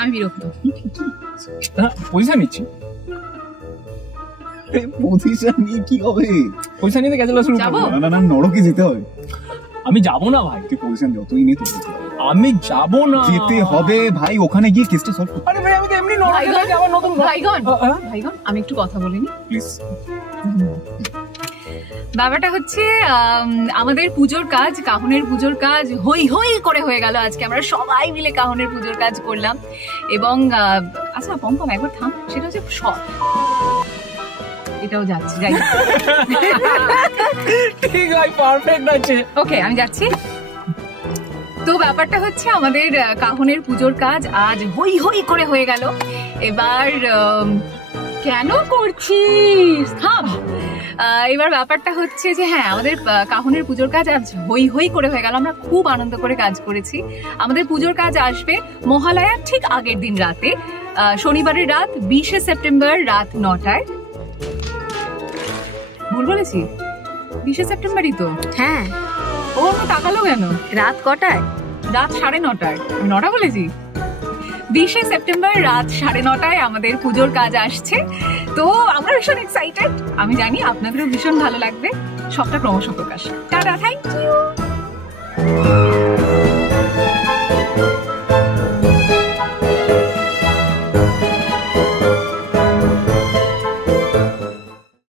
আমি বিরক্ত। পজিশন নিচ্ছি। পজিশন নিয়ে কি হবে? পজিশন নিতে গেছিল শুরু যাবো? করবো। না না নরকে যেতে হবে। আমি যাবো না ভাই, তুই পজিশন যতই নে তুই আমি যাবো না। যেতে হবে ভাই, ওখানে গিয়ে কেসটা সলভ করতে। আরে ভাই আমি তো এমনি নরকে যাই, আবার নতুন ভাইগন ভাইগন আমি একটু কথা বলিনি প্লিজ। ব্যাপারটা হচ্ছে আমাদের পুজোর কাজ, কাহনের পুজোর কাজ হই হই করে হয়ে গেল আজকে। আমরা সবাই মিলে কাহনের পুজোর কাজ করলাম এবং আচ্ছা পম্পম একবার থাম, সেটা হচ্ছে এটাও যাচ্ছে, যাই ঠিক ভাই, পারফেক্ট আছে। ওকে আমি যাচ্ছি। তো ব্যাপারটা হচ্ছে আমাদের কাহনের পুজোর কাজ আজ হই হই করে হয়ে গেল। এবার কেন করছিস? থাম। এবার ব্যাপারটা হচ্ছে যে হ্যাঁ, আমাদের কাহনের পুজোর কাজ আজ হই হই করে হয়ে গেল। আমরা খুব আনন্দ করে কাজ করেছি। আমাদের পুজোর কাজ আসবে মহালয়ার ঠিক আগের দিন রাতে, শনিবারের রাত 20শে সেপ্টেম্বর রাত 9টায়। ভুল বলেছি? 20শে সেপ্টেম্বরই তো। হ্যাঁ। ও আমি তাকালো কেন? রাত কটায়? রাত 9:30। আমি 9টা বলেছি? 20শে সেপ্টেম্বর রাত 9:30 আমাদের পুজোর কাজ আসছে। তো আমরা ভীষণ এক্সাইটেড। আমি জানি আপনাদেরও ভীষণ ভালো লাগবে। সবটা ক্রমশ প্রকাশ। Tata, thank you.